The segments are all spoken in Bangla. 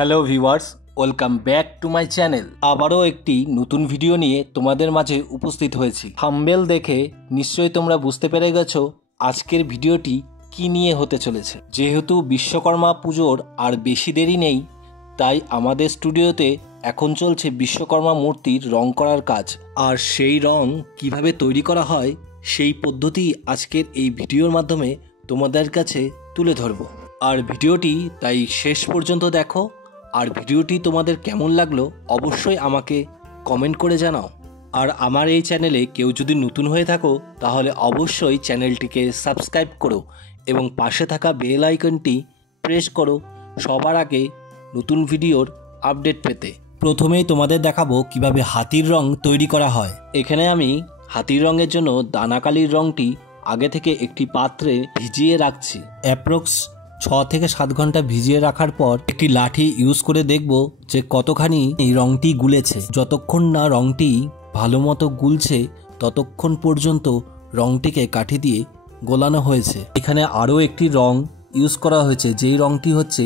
Hello viewers, welcome back to my channel. আবারও একটি নতুন ভিডিও নিয়ে তোমাদের মাঝে উপস্থিত হয়েছি। থাম্বনেল দেখে নিশ্চয়ই তোমরা বুঝতে পেরে গেছো আজকের ভিডিওটি কি নিয়ে হতে চলেছে। যেহেতু বিশ্বকর্মা পুজোর আর বেশি দেরি নেই, তাই আমাদের স্টুডিওতে এখন চলছে বিশ্বকর্মা মূর্তির রং করার কাজ। আর সেই রং কিভাবে তৈরি করা হয় সেই পদ্ধতি আজকের এই ভিডিওর মাধ্যমে তোমাদের কাছে তুলে ধরবো। আর ভিডিওটি তাই শেষ পর্যন্ত দেখো। আর ভিডিওটি তোমাদের কেমন লাগলো অবশ্যই আমাকে কমেন্ট করে জানাও। আর আমার এই চ্যানেলে কেউ যদি নতুন হয়ে থাকো তাহলে অবশ্যই চ্যানেলটিকে সাবস্ক্রাইব করো এবং পাশে থাকা বেল আইকনটি প্রেস করো সবার আগে নতুন ভিডিওর আপডেট পেতে। প্রথমেই তোমাদের দেখাবো কিভাবে হাতির রং তৈরি করা হয়। এখানে আমি হাতির রঙের জন্য দানাকালির রংটি আগে থেকে একটি পাত্রে ভিজিয়ে রাখছি। অ্যাপ্রক্স 6 থেকে 7 ঘন্টা ভিজিয়ে রাখার পর একটি লাঠি ইউজ করে দেখব যে কতখানি এই রংটি গুলেছে। যতক্ষণ না রংটি ভালো মতো গুলছে ততক্ষণ পর্যন্ত রংটিকে কাঠি দিয়ে গোলানো হয়েছে। এখানে আরও একটি রং ইউজ করা হয়েছে, যেই রংটি হচ্ছে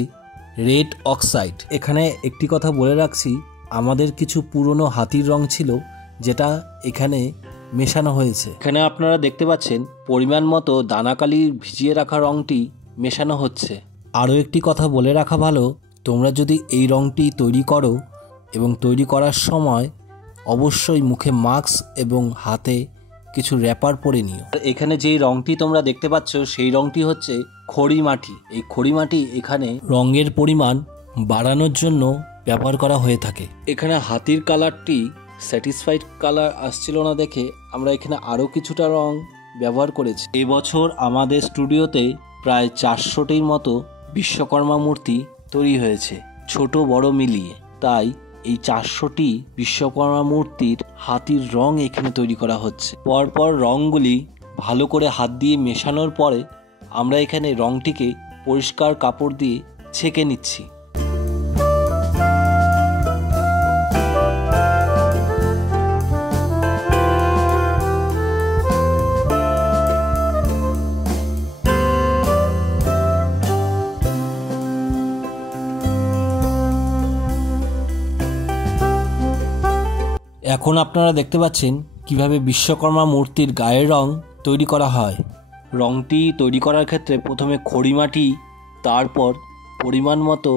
রেড অক্সাইড। এখানে একটি কথা বলে রাখছি, আমাদের কিছু পুরনো হাতির রং ছিল যেটা এখানে মেশানো হয়েছে। এখানে আপনারা দেখতে পাচ্ছেন পরিমাণ মতো দানাকালি ভিজিয়ে রাখা রংটি মেশানো হচ্ছে। আরও একটি কথা বলে রাখা ভালো, তোমরা যদি এই রংটি তৈরি করো এবং তৈরি করার সময় অবশ্যই মুখে মাস্ক এবং হাতে কিছু র্যাপার পরে নিও। এখানে যেই রংটি তোমরা দেখতে পাচ্ছ সেই রংটি হচ্ছে খড়ি মাটি। এই খড়ি মাটি এখানে রঙের পরিমাণ বাড়ানোর জন্য ব্যবহার করা হয়ে থাকে। এখানে হাতির কালারটি স্যাটিসফাইড কালার আসছিল না দেখে আমরা এখানে আরও কিছুটা রং ব্যবহার করেছি। এবছর আমাদের স্টুডিওতে প্রায় 400টির মতো বিশ্বকর্মা মূর্তি তৈরি হয়েছে, ছোট বড় মিলিয়ে। তাই এই 400টি বিশ্বকর্মা মূর্তির হাতির রং এখানে তৈরি করা হচ্ছে। পরপর রংগুলি ভালো করে হাত দিয়ে মেশানোর পরে আমরা এখানে রংটিকে পরিষ্কার কাপড় দিয়ে ছেঁকে নিচ্ছি। এখন আপনারা দেখতে পাচ্ছেন কিভাবে বিশ্বকর্মা মূর্তির গায়ের রং তৈরি করা হয়। রংটি তৈরি করার ক্ষেত্রে প্রথমে খড়ি মাটি, তারপর পরিমাণ মতো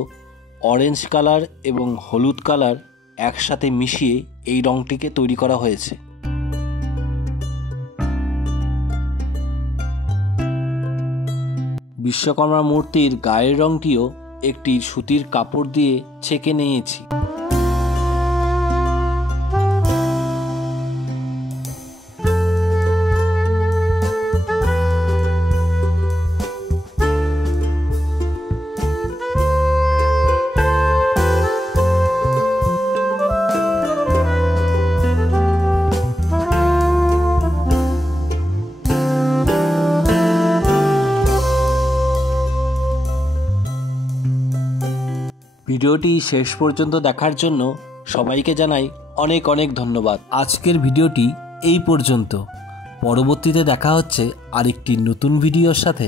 অরেঞ্জ কালার এবং হলুদ কালার একসাথে মিশিয়ে এই রংটিকে তৈরি করা হয়েছে। বিশ্বকর্মা মূর্তির গায়ের রংটিও একটি সুতির কাপড় দিয়ে ছেঁকে নিয়েছি। ভিডিওটি শেষ পর্যন্ত দেখার জন্য সবাইকে জানাই অনেক অনেক ধন্যবাদ। আজকের ভিডিওটি এই পর্যন্ত। পরবর্তীতে দেখা হচ্ছে আরেকটি নতুন ভিডিওর সাথে।